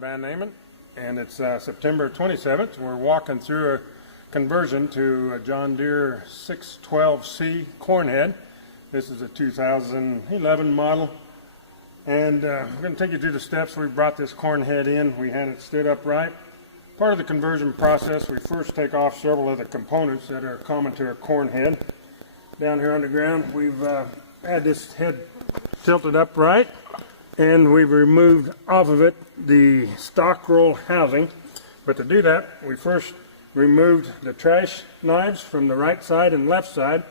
Van Naaman, and it's September 27th. We're walking through a conversion to a John Deere 612C corn head. This is a 2011 model, and I'm going to take you through the steps. We brought this corn head in. We had it stood upright. Part of the conversion process, we first take off several of the components that are common to a corn head. Down here on the ground, we've had this head tilted upright, and we've removed off of it the stock roll housing. But to do that, we first removed the trash knives from the right side and left side,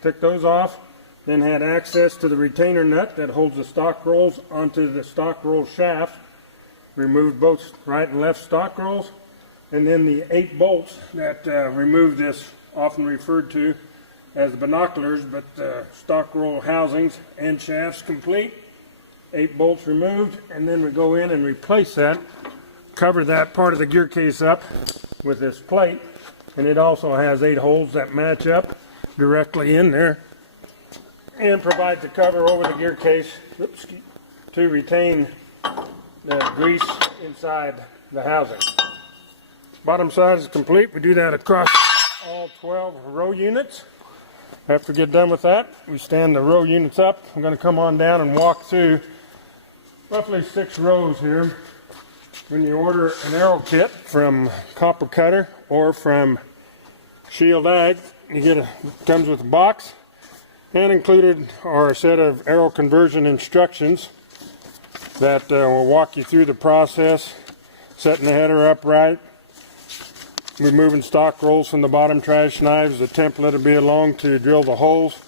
took those off, then had access to the retainer nut that holds the stock rolls onto the stock roll shaft, removed both right and left stock rolls, and then the 8 bolts that remove this, often referred to as the binoculars, but stock roll housings and shafts complete. 8 bolts removed, and then we go in and replace that, cover that part of the gear case up with this plate, and it also has 8 holes that match up directly in there and provide the cover over the gear case to retain the grease inside the housing. Bottom side is complete. We do that across all 12 row units. After we get done with that, we stand the row units up. I'm going to come on down and walk through roughly 6 rows here. When you order an ARRO kit from Copper Cutter or from Shield Ag, it comes with a box, and included are a set of ARRO conversion instructions that will walk you through the process, setting the header upright, removing stock rolls from the bottom trash knives, the template will be along to drill the holes,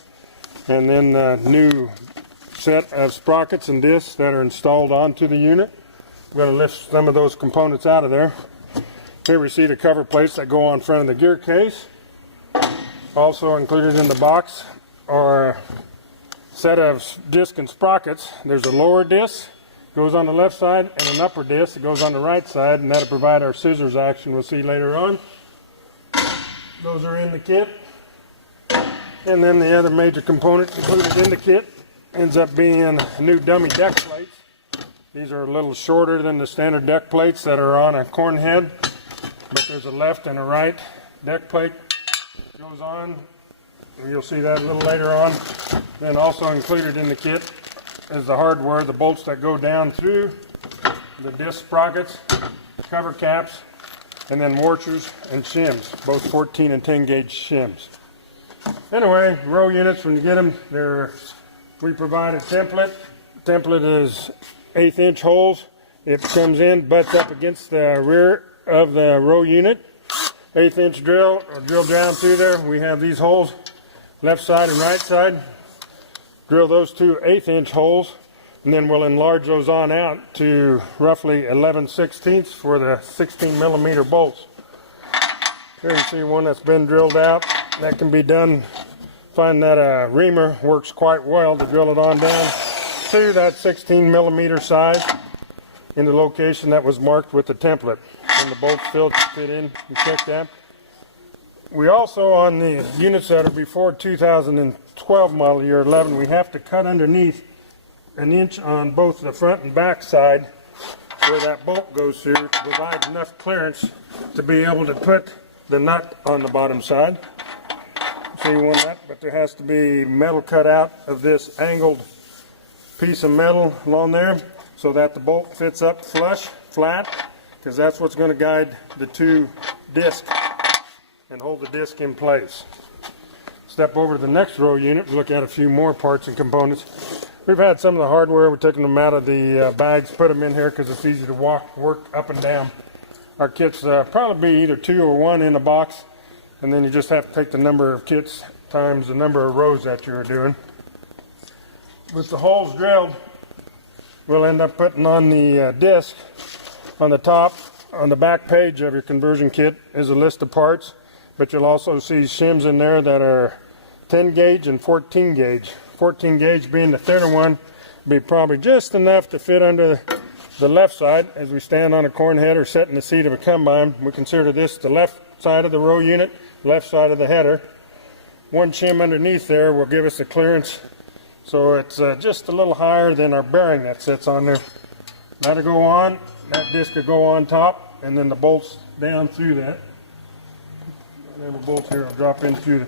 and then the new set of sprockets and discs that are installed onto the unit. We're going to lift some of those components out of there. Here we see the cover plates that go on front of the gear case. Also included in the box are a set of disc and sprockets. There's a lower disc, goes on the left side, and an upper disc that goes on the right side, and that'll provide our scissors action we'll see later on. Those are in the kit. And then the other major component included in the kit ends up being new dummy deck plates. These are a little shorter than the standard deck plates that are on a corn head, but there's a left and a right deck plate goes on. You'll see that a little later on. Then also included in the kit is the hardware, the bolts that go down through the disc sprockets, cover caps, and then washers and shims, both 14 and 10 gauge shims. Anyway, row units, when you get them, we provide a template. The template is 1/8 inch holes. It comes in, butts up against the rear of the row unit. 1/8 inch drill, or drill down through there. We have these holes, left side and right side. Drill those 2 1/8 inch holes, and then we'll enlarge those on out to roughly 11/16 for the 16 millimeter bolts. Here you see one that's been drilled out. That can be done. Find that a reamer works quite well to drill it on down to that 16 millimeter size in the location that was marked with the template. And the bolts fit in and check that. We also, on the units that are before 2012 model year 11, we have to cut underneath 1 inch on both the front and back side where that bolt goes through to provide enough clearance to be able to put the nut on the bottom side. See one nut, but there has to be metal cut out of this angled piece of metal along there so that the bolt fits up flush, flat, because that's what's going to guide the 2 discs and hold the disc in place. Step over to the next row unit, look at a few more parts and components. We've had some of the hardware, we're taking them out of the bags, put them in here because it's easy to work up and down. Our kits probably be either 2 or 1 in a box, and then you just have to take the number of kits times the number of rows that you're doing. With the holes drilled, we'll end up putting on the disc. On the top, on the back page of your conversion kit is a list of parts, but you'll also see shims in there that are 10 gauge and 14 gauge. 14 gauge being the thinner one, be probably just enough to fit under the left side as we stand on a corn head or set in the seat of a combine. We consider this the left side of the row unit, left side of the header. 1 shim underneath there will give us the clearance, so it's just a little higher than our bearing that sits on there. That'll go on, that disc will go on top, and then the bolts down through that. And the bolts here will drop in through the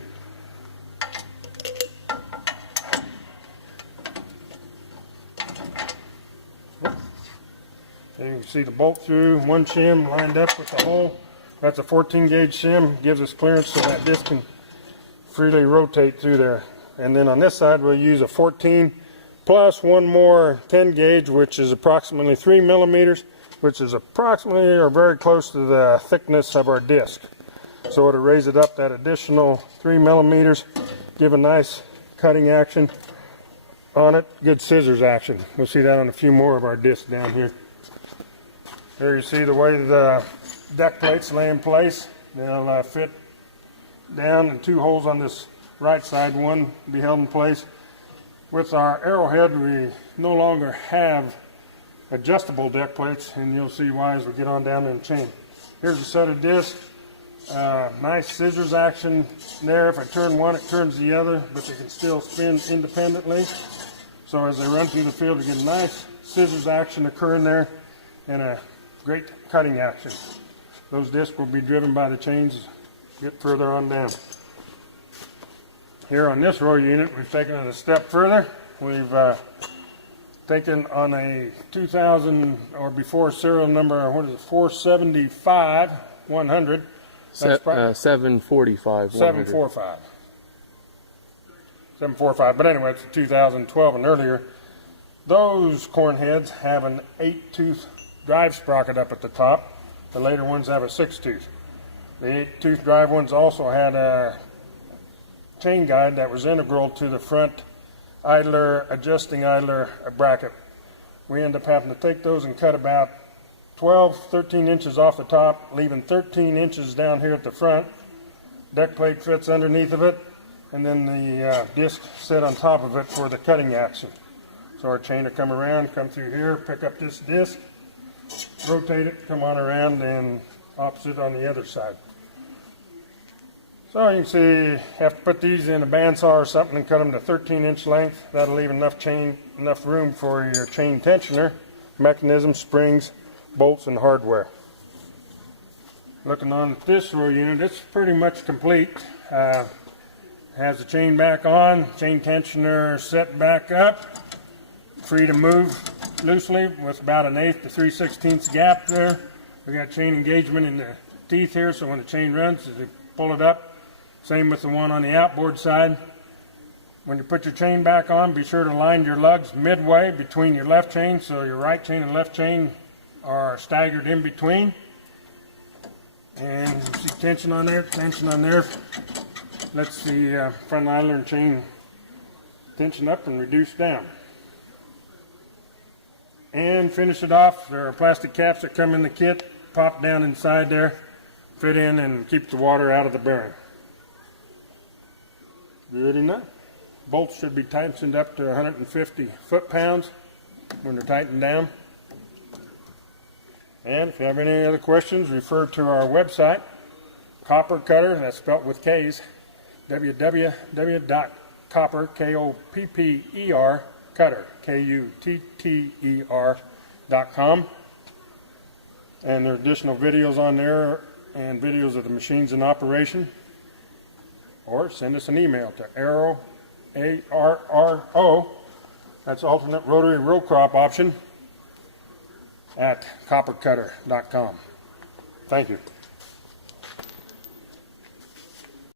and you can see the bolt through, one shim lined up with the hole. That's a 14 gauge shim, gives us clearance so that disc can freely rotate through there. And then on this side we'll use a 14 plus one more 10 gauge, which is approximately 3 millimeters, which is approximately or very close to the thickness of our disc. So it'll raise it up that additional 3 millimeters, give a nice cutting action on it, good scissors action. We'll see that on a few more of our discs down here. There you see the way the deck plates lay in place. They'll fit down in 2 holes on this right side, one will be held in place. With our arrowhead, we no longer have adjustable deck plates, and you'll see why as we get on down in the chain. Here's a set of discs. Nice scissors action there. If I turn one, it turns the other, but they can still spin independently. So as they run through the field, you get a nice scissors action occurring there and a great cutting action. Those discs will be driven by the chains. Get further on down. Here on this row unit, we've taken it a step further. We've taken on a 2000 or before serial number, what is it, 475 100. 745 745. 745, but anyway, it's a 2012 and earlier. Those corn heads have an 8-tooth drive sprocket up at the top. The later ones have a 6-tooth. The 8-tooth drive ones also had a chain guide that was integral to the front adjusting idler bracket. We end up having to take those and cut about 13 inches off the top, leaving 13 inches down here at the front. Deck plate fits underneath of it, and then the disc sit on top of it for the cutting action. So our chain will come around, come through here, pick up this disc, rotate it, come on around, and opposite on the other side. So you can see, have to put these in a bandsaw or something and cut them to 13-inch length. That'll leave enough room for your chain tensioner, mechanism, springs, bolts, and hardware. Looking on this row unit, it's pretty much complete. Has the chain back on, chain tensioner set back up, free to move loosely with about an 1/8 to 3/16 gap there. We got chain engagement in the teeth here, so when the chain runs, as you pull it up. Same with the one on the outboard side. When you put your chain back on, be sure to line your lugs midway between your left chain, so your right chain and left chain are staggered in between. And you see tension on there, lets the front idler and chain tension up and reduce down. And finish it off, there are plastic caps that come in the kit, pop down inside there, fit in and keep the water out of the bearing. Good enough. Bolts should be tightened up to 150 foot-pounds when they're tightened down. And if you have any other questions, refer to our website, Copper Cutter, that's spelled with K's, www.copper, K-O-P-P-E-R, Cutter, K-U-T-T-E-R.com. And there are additional videos on there and videos of the machines in operation. Or send us an email to ARRO, A-R-R-O, that's alternate rotary row crop option, at coppercutter.com. Thank you.